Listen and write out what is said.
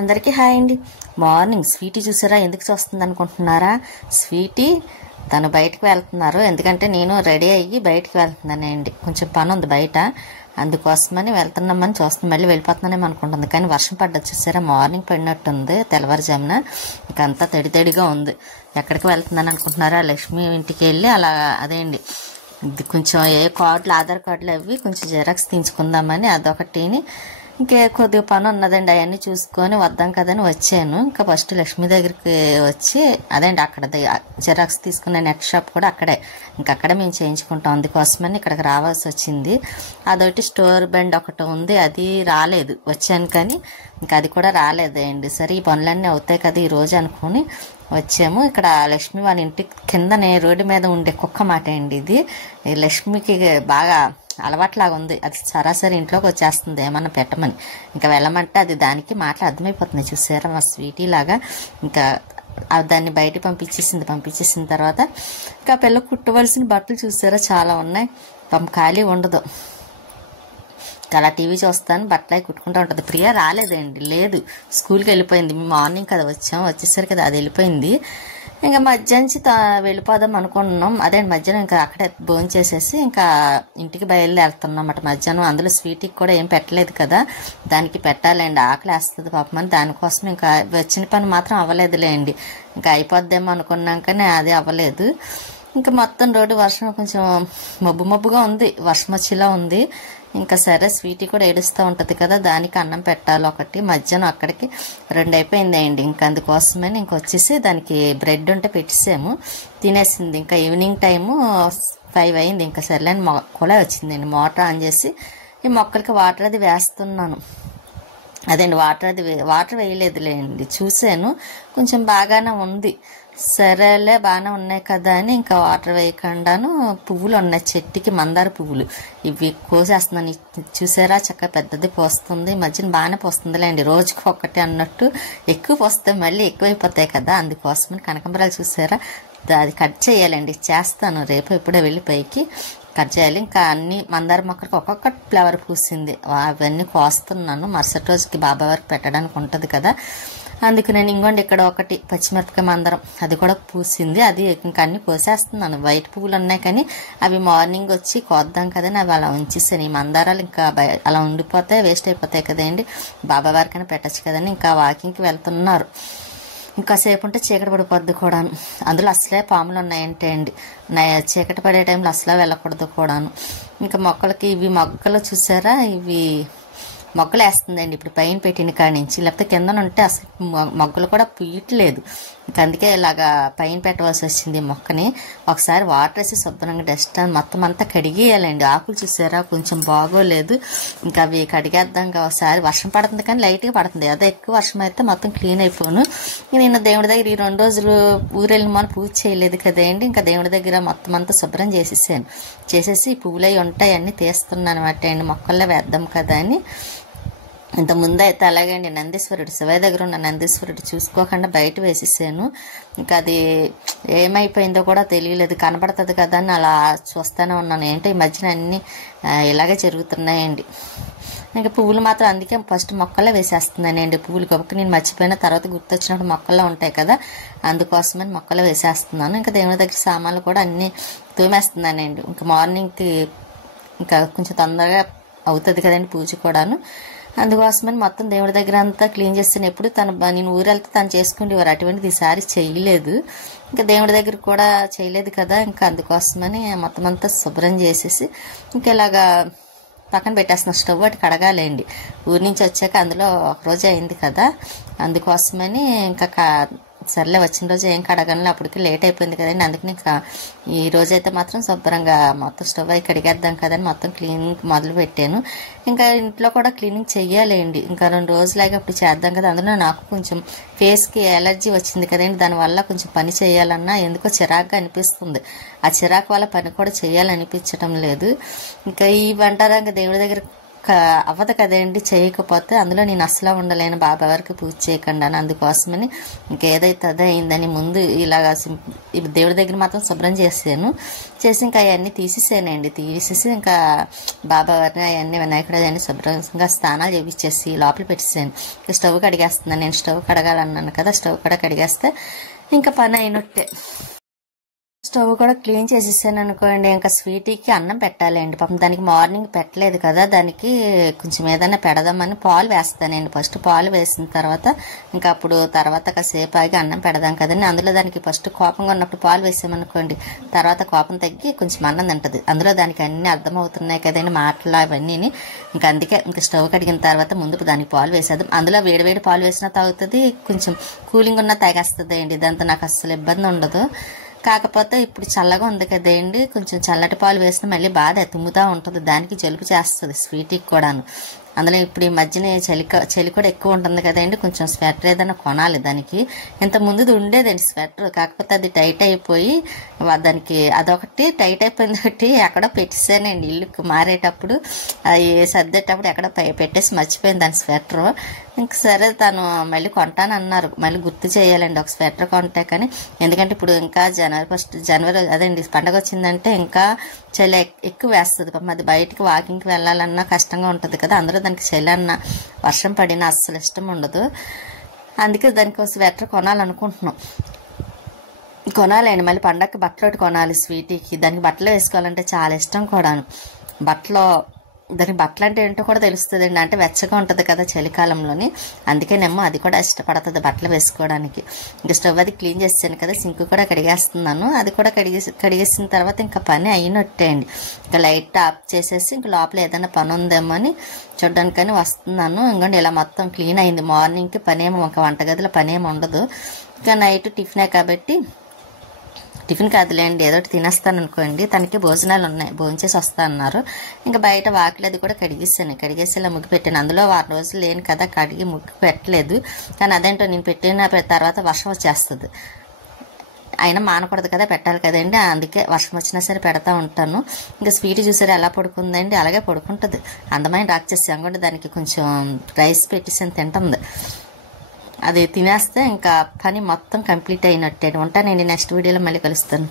అందరికీ హాయ్ అండి. Morning Sweety చూసారా ఎందుకు చూస్తుంది అనుకుంటున్నారా? స్వీటీ తను బయటకు వెళ్తున్నారు, ఎందుకంటే నేను రెడీ అయ్యి బయటకు వెళ్తున్నానండి. కొంచెం పని ఉంది బయట, అందుకోసమని వెళ్తున్నామని చూస్తుంది. మళ్ళీ వెళ్ళిపోతున్నానేమో అనుకుంటుంది, కానీ వర్షం పడ్డది చూసారా, మార్నింగ్ పడినట్టుంది తెల్లవారుజామున. ఇంకంతా తడితడిగా ఉంది. ఎక్కడికి వెళ్తుందని అనుకుంటున్నారా? లక్ష్మి ఇంటికి వెళ్ళి అలా అదేండి ఇది కొంచెం కార్డులు ఆధార్ కార్డులు అవి కొంచెం జెరాక్స్ తీయించుకుందామని అదొకటిని, ఇంకే కొద్దిగా పని ఉన్నదండి. అవన్నీ చూసుకొని వద్దాం కదని వచ్చాను. ఇంకా ఫస్ట్ లక్ష్మి దగ్గరికి వచ్చి అదేండి అక్కడ జెరాక్స్ తీసుకున్న నెట్ షాప్ కూడా అక్కడే, ఇంకక్కడే మేము చేయించుకుంటాం. అందుకోసమని ఇక్కడికి రావాల్సి వచ్చింది. అదొకటి స్టోర్ బండ్ ఒకటి ఉంది, అది రాలేదు. వచ్చాను కానీ ఇంకా అది కూడా రాలేదండి. సరే ఈ పనులన్నీ అవుతాయి కదా ఈరోజు అనుకుని వచ్చాము. ఇక్కడ లక్ష్మి వాళ్ళ ఇంటి కిందనే రోడ్డు మీద ఉండే కుక్క మాట అండి ఇది. లక్ష్మికి బాగా అలవాట్లాగా ఉంది, అది సరాసరి ఇంట్లోకి వచ్చేస్తుంది ఏమన్నా పెట్టమని. ఇంకా వెళ్ళమంటే అది దానికి మాటలు అర్థమైపోతుంది చూసారా మా స్వీటీ లాగా. ఇంకా దాన్ని బయట పంపించేసిన తర్వాత ఇంకా పిల్ల కుట్టవలసిన బట్టలు చూసారా చాలా ఉన్నాయి, ఖాళీ ఉండదు. అలా టీవీ చూస్తాను, బట్టలు అవి కుట్టుకుంటూ ఉంటుంది. ప్రియా రాలేదండి, లేదు, స్కూల్కి వెళ్ళిపోయింది. మేము మార్నింగ్ కదా వచ్చేసరికి కదా అది వెళ్ళిపోయింది. ఇంకా మధ్యాహ్నం వెళ్ళిపోదాం అనుకుంటున్నాం. అదే మధ్యాహ్నం ఇంకా అక్కడే భోజనం చేసేసి ఇంకా ఇంటికి బయలుదేరుతున్నాం అన్నమాట మధ్యాహ్నం. అందులో స్వీట్కి కూడా ఏం పెట్టలేదు కదా, దానికి పెట్టాలండి, ఆకలి వేస్తుంది పాపం అని. దానికోసం ఇంకా వచ్చిన పని మాత్రం అవ్వలేదులేండి. ఇంకా అయిపోద్దేమో అనుకున్నాం కానీ అది అవ్వలేదు. ఇంకా మొత్తం రోడ్డు వర్షం కొంచెం మబ్బుగా ఉంది, వర్షం వచ్చేలా ఉంది. ఇంకా సరే స్వీటీ కూడా ఏడుస్తూ ఉంటుంది కదా, దానికి అన్నం పెట్టాలి ఒకటి. మధ్యాహ్నం అక్కడికి 2 అయిపోయింది అండి. ఇంకా అందుకోసమని వచ్చేసి దానికి బ్రెడ్ ఉంటే పెట్టేసాము, తినేసింది. ఇంకా ఈవినింగ్ టైము 5 అయింది. ఇంకా సర్లేని కూడా వచ్చిందండి. మోటార్ ఆన్ చేసి ఈ మొక్కలకి వాటర్ అది వేస్తున్నాను. అదేండి వాటర్ వేయలేదులేండి, చూసాను కొంచెం బాగానే ఉంది. సరేలే బాగానే ఉన్నాయి కదా అని ఇంకా వాటర్ వేయకుండాను పువ్వులు ఉన్నాయి చెట్టుకి, మందార పువ్వులు, ఇవి కోసేస్తున్నాను. చూసారా చక్కగా పెద్దది పోస్తుంది, మధ్యన బాగానే పోస్తుందిలేండి, రోజుకి ఒకటి అన్నట్టు. ఎక్కువ పోస్తే మళ్ళీ ఎక్కువైపోతాయి కదా, అందుకోసమని కనకాంబరాలు చూసారా అది కట్ చేయాలండి, చేస్తాను రేపు ఇప్పుడే వెళ్ళి పైకి కట్ చేయాలి. ఇంకా అన్ని మందార మొక్కలకి ఒక్కొక్క ఫ్లవర్ పూసింది, అవన్నీ కోస్తున్నాను. మరుసటి రోజుకి బాబా వారికి పెట్టడానికి ఉంటుంది కదా, అందుకు నేను ఇంకోండి ఇక్కడ ఒకటి పచ్చిమిరపకాయ మందారం అది కూడా పూసింది, అది ఇంకా అన్ని కోసేస్తున్నాను. వైట్ పువ్వులు ఉన్నాయి కానీ అవి మార్నింగ్ వచ్చి కోద్దాం కదని అవి అలా ఉంచేసాను. ఈ మందారాలు ఇంకా అలా ఉండిపోతాయి, వేస్ట్ అయిపోతాయి కదండి, బాబా వారికైనా పెట్టచ్చు కదని ఇంకా వాకింగ్కి వెళ్తున్నారు. ఇంకాసేపు ఉంటే చీకటి పడిపోద్ది కూడాను. అందులో అసలే పాములు ఉన్నాయంటే అండి, చీకటి పడే టైంలో అసలే వెళ్ళకూడదు కూడాను. ఇంకా మొక్కలకి ఇవి మొగ్గలు చూసారా, ఇవి మొగ్గలు వేస్తుందండి ఇప్పుడు పైన పెట్టిన కాడి నుంచి, లేకపోతే కింద ఉంటే అసలు మొగ్గలు కూడా పూయట్లేదు. ఇంకా అందుకే ఇలాగా పైన పెట్టవలసి వచ్చింది మొక్కని. ఒకసారి వాటర్ వేసి శుభ్రంగా డస్ట్ మొత్తం అంతా కడిగేయాలండి. ఆకులు చూసారా కొంచెం బాగోలేదు, ఇంకా అవి కడిగేద్దాం. ఒకసారి వర్షం పడుతుంది కానీ లైట్గా పడుతుంది, అదే ఎక్కువ వర్షం అయితే మొత్తం క్లీన్ అయిపోను. నేను దేవుడి దగ్గర ఈ 2 రోజులు ఊరెళ్ళిన మనం పూజ చేయలేదు కదండి, ఇంకా దేవుడి దగ్గర మొత్తం అంతా శుభ్రం చేసేసి పువ్వులు అవి ఉంటాయి అన్నీ తీస్తున్నాను అనమాట అండి, మొక్కల్లో వేద్దాం కదా అని. ఇంత ముందు అయితే అలాగే అండి నందీశ్వరుడు, శివయ్య దగ్గర ఉన్న నందీశ్వరుడు చూసుకోకుండా బయట వేసేసాను. ఇంకా అది ఏమైపోయిందో కూడా తెలియలేదు, కనపడుతుంది కదా అని అలా చూస్తూనే ఉన్నాను. ఏంటో ఈ మధ్యన అన్నీ ఇలాగే జరుగుతున్నాయండి. ఇంకా పువ్వులు మాత్రం అందుకే ఫస్ట్ మొక్కల్లో వేసేస్తున్నానండి. పువ్వులు గొప్పకి నేను మర్చిపోయిన తర్వాత గుర్తొచ్చినప్పుడు మొక్కల్లో ఉంటాయి కదా, అందుకోసమని మొక్కల్లో వేసేస్తున్నాను. ఇంకా దేవుని దగ్గర సామాన్లు కూడా అన్నీ తోమేస్తున్నానండి. ఇంకా మార్నింగ్కి ఇంకా కొంచెం తొందరగా అవుతుంది కదండి పూజ కూడాను, అందుకోసమని మొత్తం దేవుడి దగ్గర అంతా క్లీన్ చేస్తాను. ఎప్పుడు నేను ఊరెళ్తే తను చేసుకునేవారు, అటువంటిది ఈసారి చేయలేదు. ఇంకా దేవుడి దగ్గర కూడా చేయలేదు కదా, ఇంకా అందుకోసమని మొత్తం అంతా శుభ్రం చేసేసి ఇంకా ఇలాగా పక్కన పెట్టేస్తున్న స్టవ్ వాటి కడగాలండి. ఊరి నుంచి వచ్చాక అందులో ఒకరోజు అయింది కదా, అందుకోసమని ఇంకా సర్లే వచ్చిన రోజు ఏం కడగలను, అప్పటికి లేట్ అయిపోయింది కదండి. అందుకని ఇంకా ఈ రోజైతే మాత్రం శుభ్రంగా మొత్తం స్టవ్ అయి కడిగేద్దాం కదని మొత్తం క్లీనింగ్ మొదలు పెట్టాను. ఇంకా ఇంట్లో కూడా క్లీనింగ్ చెయ్యాలండి, ఇంకా 2 రోజులాగా అప్పుడు చేద్దాం కదా. అందులో నాకు కొంచెం ఫేస్కి ఎలర్జీ వచ్చింది కదండి, దానివల్ల కొంచెం పని చేయాలన్నా ఎందుకో చిరాకుగా అనిపిస్తుంది. ఆ చిరాకు వల్ల పని కూడా చేయాలనిపించడం లేదు. ఇంకా ఈ వంటరంగ దేవుడి దగ్గర అవ్వదు కదండి చేయకపోతే. అందులో నేను అసలు ఉండలేను బాబా వారికి పూజ చేయకుండా అని. అందుకోసమని ఇంకేదైతే అదే అయిందని ముందు ఇలాగా దేవుడి దగ్గర మాత్రం శుభ్రం చేసాను. చేసి ఇంకా అవన్నీ తీసేసానండి. తీసేసి ఇంకా బాబా వారిని అవన్నీ వినాయకుడు అవన్నీ శుభ్రంగా స్నానాలు చేపించేసి లోపల పెట్టేసాను. స్టవ్ కడిగేస్తున్నాను. నేను స్టవ్ కడగాలన్నాను కదా, స్టవ్ కూడా కడిగేస్తే ఇంకా పని అయినట్టే. స్టవ్ కూడా క్లీన్ చేసేసాను అనుకోండి. ఇంకా స్వీటీకి అన్నం పెట్టాలండి. పాపం దానికి మార్నింగ్ పెట్టలేదు కదా, దానికి కొంచెం ఏదైనా పెడదామని పాలు వేస్తానండి. ఫస్ట్ పాలు వేసిన తర్వాత ఇంకా అప్పుడు తర్వాత కాసేపు ఆగి అన్నం పెడదాం కదండి. అందులో దానికి ఫస్ట్ కోపంగా ఉన్నప్పుడు పాలు వేసామనుకోండి, తర్వాత కోపం తగ్గి కొంచెం అన్నం తింటది. అందులో దానికి అన్ని అర్థమవుతున్నాయి కదండి మాటలు అవన్నీ. ఇంకా అందుకే ఇంకా స్టవ్ కడిగిన తర్వాత ముందు దానికి పాలు వేసేద్దాం. అందులో వేడివేడి పాలు వేసినా తాగుతుంది, కొంచెం కూలింగ్ ఉన్నా తాగేస్తుంది అండి. దాంతో నాకు అస్సలు ఇబ్బంది ఉండదు. కాకపోతే ఇప్పుడు చల్లగా ఉంది కదండి, కొంచెం చల్లటి పాలు వేస్తే మళ్ళీ బాగా తుమ్ముతూ ఉంటుంది. దానికి జలుబు చేస్తుంది స్వీటీకి కూడాను. అందులో ఇప్పుడు ఈ మధ్యన చలి కూడా ఎక్కువ ఉంటుంది కదండి. కొంచెం స్వెటర్ ఏదైనా కొనాలి దానికి. ఇంత ముందుది ఉండేదండి స్వెటర్, కాకపోతే అది టైట్ అయిపోయి దానికి అదొకటి టైట్ అయిపోయింది. ఒకటి ఎక్కడో పెట్టేసానండి ఇల్లుకు మారేటప్పుడు, అది సర్దేటప్పుడు ఎక్కడో పెట్టేసి మర్చిపోయింది దాని స్వెటర్. ఇంక సరే తను మళ్ళీ కొంటానన్నారు, మళ్ళీ గుర్తు చేయాలండి ఒక స్వెటర్ కొంటే. కానీ ఎందుకంటే ఇప్పుడు ఇంకా జనవరి అదేండి పండగ వచ్చిందంటే ఇంకా చలి ఎక్కువ వేస్తుంది. పాపం అది బయటికి వాకింగ్కి వెళ్ళాలన్నా కష్టంగా ఉంటుంది కదా. అందులో దానికి చలి అన్న వర్షం పడినా అస్సలు ఇష్టం ఉండదు. అందుకే దానికి ఒక స్వెటర్ కొనాలనుకుంటున్నాం. కొనాలండి. మళ్ళీ పండగకి బట్టలు ఒకటి కొనాలి స్వీటీకి. దానికి బట్టలు వేసుకోవాలంటే చాలా ఇష్టం కూడాను. దానికి బట్టలు అంటే ఏంటో కూడా తెలుస్తుంది అండి. అంటే వెచ్చగా ఉంటుంది కదా చలికాలంలోని, అందుకేనేమో అది కూడా ఇష్టపడుతుంది బట్టలు వేసుకోవడానికి. ఇంకా స్టవ్ అది క్లీన్ చేసాను కదా, సింక్ కూడా కడిగేస్తున్నాను. అది కూడా కడిగేసిన తర్వాత ఇంకా పని అయినట్టే అండి. ఇంకా లైట్ ఆఫ్ చేసేసి ఇంకా లోపల ఏదైనా పని ఉందేమో అని చూడడానికని వస్తున్నాను. ఇంకోండి ఇలా మొత్తం క్లీన్ అయింది. మార్నింగ్కి పనేమో ఒక వంటగదిలో పనేమి ఉండదు. ఇంకా నైట్ టిఫినే కాబట్టి టిఫిన్ కాదులేండి ఏదో ఒకటి తినేస్తాను అనుకోండి. తనకి భోజనాలు ఉన్నాయి, భోంచేసి వస్తా అన్నారు. ఇంకా బయట వాకిలి అది కూడా కడిగేసి ఇలా ముగ్గు పెట్టాను. అందులో 6 రోజులు లేని కదా కడిగి ముగ్గు పెట్టలేదు. కానీ అదేంటో నేను పెట్టిన తర్వాత వర్షం వచ్చేస్తుంది. అయినా మానకూడదు కదా, పెట్టాలి కదండి. అందుకే వర్షం వచ్చినా సరే పెడతా ఉంటాను. ఇంకా స్వీట్ చూసారు ఎలా పడుకుందండి, అలాగే పడుకుంటుంది. అందమైన రాక్షసి. అనుకోండి దానికి కొంచెం రైస్ పెట్టేసి తింటుంది. అది తినేస్తే ఇంకా పని మొత్తం కంప్లీట్ అయినట్టే. ఉంటానండి, నెక్స్ట్ వీడియోలో మళ్ళీ కలుస్తాను.